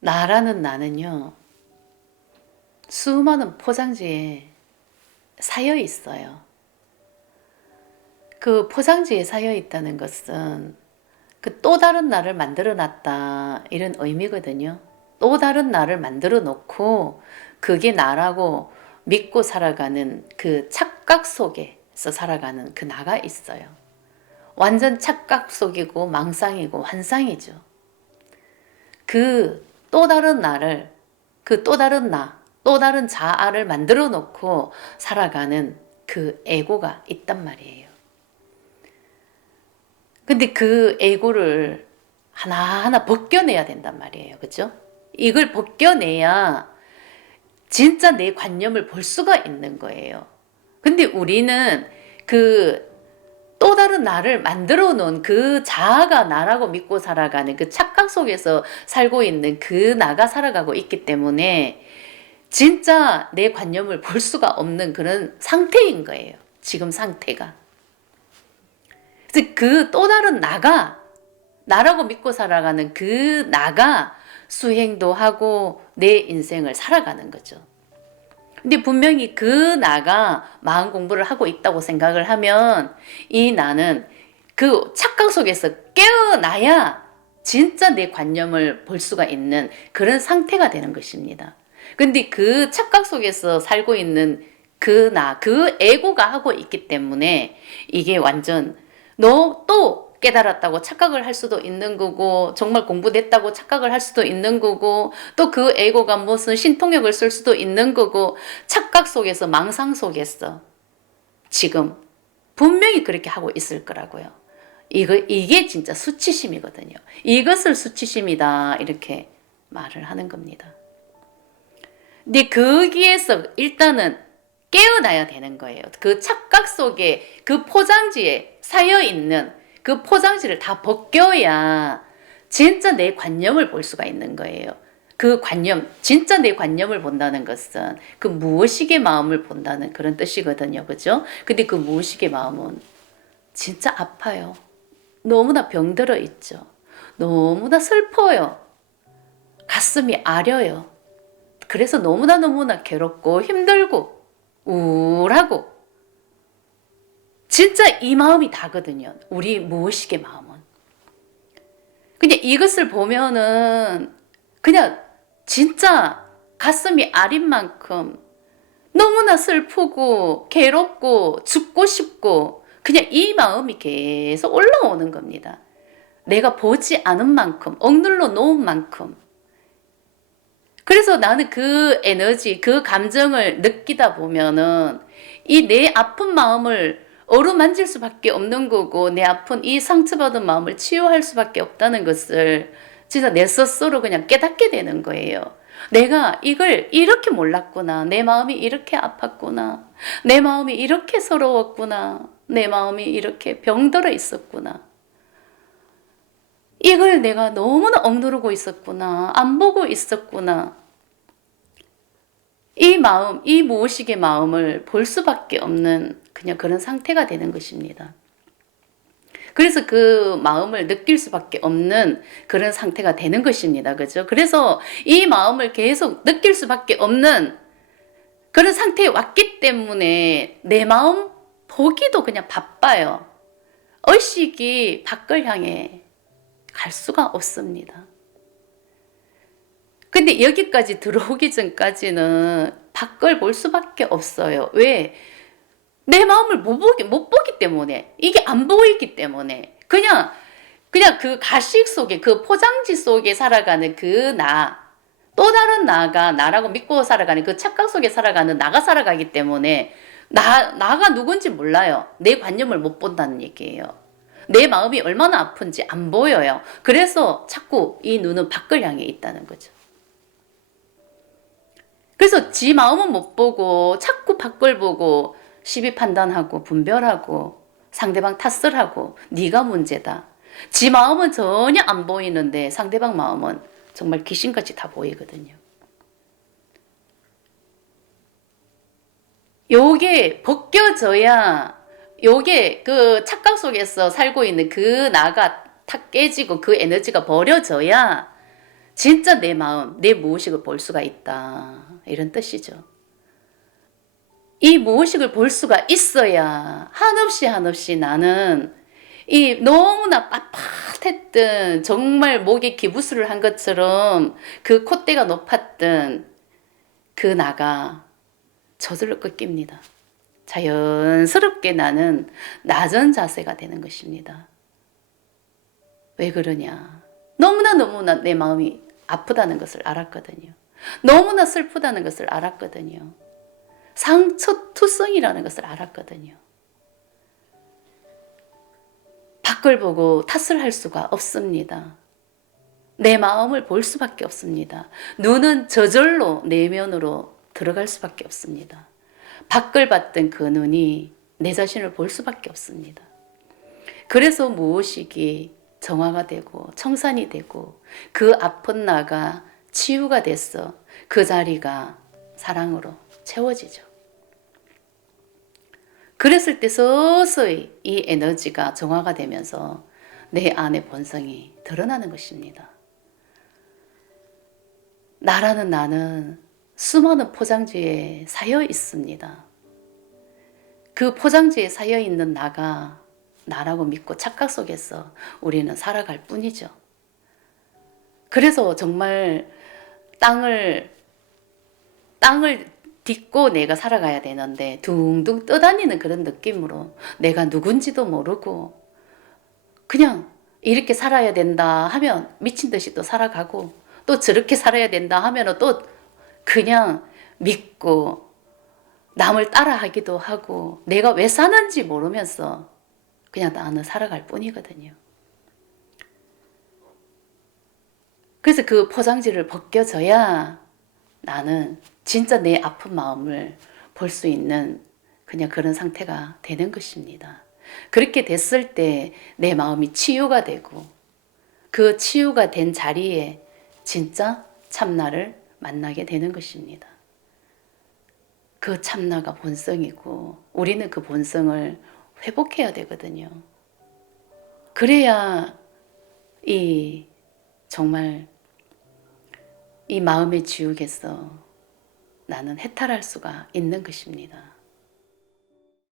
나라는 나는요, 수많은 포장지에 쌓여 있어요. 그 포장지에 쌓여 있다는 것은 그 또 다른 나를 만들어 놨다, 이런 의미거든요. 또 다른 나를 만들어 놓고 그게 나라고 믿고 살아가는 그 착각 속에서 살아가는 그 나가 있어요. 완전 착각 속이고 망상이고 환상이죠. 그 또 다른 나를, 그 또 다른 나, 또 다른 자아를 만들어 놓고 살아가는 그 에고가 있단 말이에요. 근데 그 에고를 하나하나 벗겨내야 된단 말이에요. 그죠? 이걸 벗겨내야 진짜 내 관념을 볼 수가 있는 거예요. 근데 우리는 그 또 다른 나를 만들어 놓은 그 자아가 나라고 믿고 살아가는 그 착각 속에서 살고 있는 그 나가 살아가고 있기 때문에 진짜 내 관념을 볼 수가 없는 그런 상태인 거예요. 지금 상태가. 그래서 그 또 다른 나가, 나라고 믿고 살아가는 그 나가 수행도 하고 내 인생을 살아가는 거죠. 근데 분명히 그 나가 마음 공부를 하고 있다고 생각을 하면 이 나는 그 착각 속에서 깨어나야 진짜 내 관념을 볼 수가 있는 그런 상태가 되는 것입니다. 근데 그 착각 속에서 살고 있는 그 나, 그 에고가 하고 있기 때문에 이게 완전 너 또 깨달았다고 착각을 할 수도 있는 거고, 정말 공부됐다고 착각을 할 수도 있는 거고, 또 그 에고가 무슨 신통력을 쓸 수도 있는 거고, 착각 속에서 망상 속에서 지금 분명히 그렇게 하고 있을 거라고요. 이게 진짜 수치심이거든요. 이것을 수치심이다, 이렇게 말을 하는 겁니다. 근데 거기에서 일단은 깨어나야 되는 거예요. 그 착각 속에, 그 포장지에 쌓여있는 그 포장지를 다 벗겨야 진짜 내 관념을 볼 수가 있는 거예요. 그 관념, 진짜 내 관념을 본다는 것은 그 무의식의 마음을 본다는 그런 뜻이거든요. 그죠? 근데 그 무의식의 마음은 진짜 아파요. 너무나 병들어 있죠. 너무나 슬퍼요. 가슴이 아려요. 그래서 너무나 괴롭고 힘들고 우울하고 진짜 이 마음이 다거든요. 우리 무의식의 마음은. 그냥 이것을 보면은 그냥 진짜 가슴이 아린 만큼 너무나 슬프고 괴롭고 죽고 싶고 그냥 이 마음이 계속 올라오는 겁니다. 내가 보지 않은 만큼, 억눌러 놓은 만큼. 그래서 나는 그 에너지, 그 감정을 느끼다 보면은 이 내 아픈 마음을 어루만질 수밖에 없는 거고, 내 아픈 이 상처받은 마음을 치유할 수밖에 없다는 것을 진짜 내 스스로 그냥 깨닫게 되는 거예요. 내가 이걸 이렇게 몰랐구나. 내 마음이 이렇게 아팠구나. 내 마음이 이렇게 서러웠구나. 내 마음이 이렇게 병들어 있었구나. 이걸 내가 너무나 억누르고 있었구나. 안 보고 있었구나. 이 마음, 이 무의식의 마음을 볼 수밖에 없는 그냥 그런 상태가 되는 것입니다. 그래서 그 마음을 느낄 수밖에 없는 그런 상태가 되는 것입니다. 그죠? 그래서 이 마음을 계속 느낄 수밖에 없는 그런 상태에 왔기 때문에 내 마음 보기도 그냥 바빠요. 의식이 밖을 향해 갈 수가 없습니다. 근데 여기까지 들어오기 전까지는 밖을 볼 수밖에 없어요. 왜? 내 마음을 못 보기 때문에. 이게 안 보이기 때문에. 그냥 그 가식 속에, 그 포장지 속에 살아가는 그 나, 또 다른 나가 나라고 믿고 살아가는 그 착각 속에 살아가는 나가 살아가기 때문에 나가 누군지 몰라요. 내 관념을 못 본다는 얘기예요. 내 마음이 얼마나 아픈지 안 보여요. 그래서 자꾸 이 눈은 밖을 향해 있다는 거죠. 그래서 지 마음은 못 보고 자꾸 밖을 보고 시비 판단하고 분별하고 상대방 탓을 하고 네가 문제다. 지 마음은 전혀 안 보이는데 상대방 마음은 정말 귀신같이 다 보이거든요. 요게 벗겨져야, 요게 그 착각 속에서 살고 있는 그 나가 탁 깨지고 그 에너지가 버려져야 진짜 내 마음, 내 무의식을 볼 수가 있다. 이런 뜻이죠. 이 무의식을 볼 수가 있어야 한없이 나는 이 너무나 빳빳했던 정말 목에 기부스를 한 것처럼 그 콧대가 높았던 그 나가 저절로 꺾입니다. 자연스럽게 나는 낮은 자세가 되는 것입니다. 왜 그러냐? 너무나 내 마음이 아프다는 것을 알았거든요. 너무나 슬프다는 것을 알았거든요. 상처투성이라는 것을 알았거든요. 밖을 보고 탓을 할 수가 없습니다. 내 마음을 볼 수밖에 없습니다. 눈은 저절로 내면으로 들어갈 수밖에 없습니다. 밖을 봤던 그 눈이 내 자신을 볼 수밖에 없습니다. 그래서 무의식이 정화가 되고 청산이 되고 그 아픈 나가 치유가 됐어. 그 자리가 사랑으로 채워지죠. 그랬을 때 서서히 이 에너지가 정화가 되면서 내 안의 본성이 드러나는 것입니다. 나라는 나는 수많은 포장지에 쌓여 있습니다. 그 포장지에 쌓여 있는 나가 나라고 믿고 착각 속에서 우리는 살아갈 뿐이죠. 그래서 정말 땅을 딛고 내가 살아가야 되는데 둥둥 떠다니는 그런 느낌으로 내가 누군지도 모르고 그냥 이렇게 살아야 된다 하면 미친 듯이 또 살아가고 또 저렇게 살아야 된다 하면 또 그냥 믿고 남을 따라하기도 하고 내가 왜 사는지 모르면서 그냥 나는 살아갈 뿐이거든요. 그래서 그 포장지를 벗겨져야 나는 진짜 내 아픈 마음을 볼 수 있는 그냥 그런 상태가 되는 것입니다. 그렇게 됐을 때 내 마음이 치유가 되고 그 치유가 된 자리에 진짜 참나를 만나게 되는 것입니다. 그 참나가 본성이고 우리는 그 본성을 회복해야 되거든요. 그래야 정말 이 마음의 지옥에서 나는 해탈할 수가 있는 것입니다.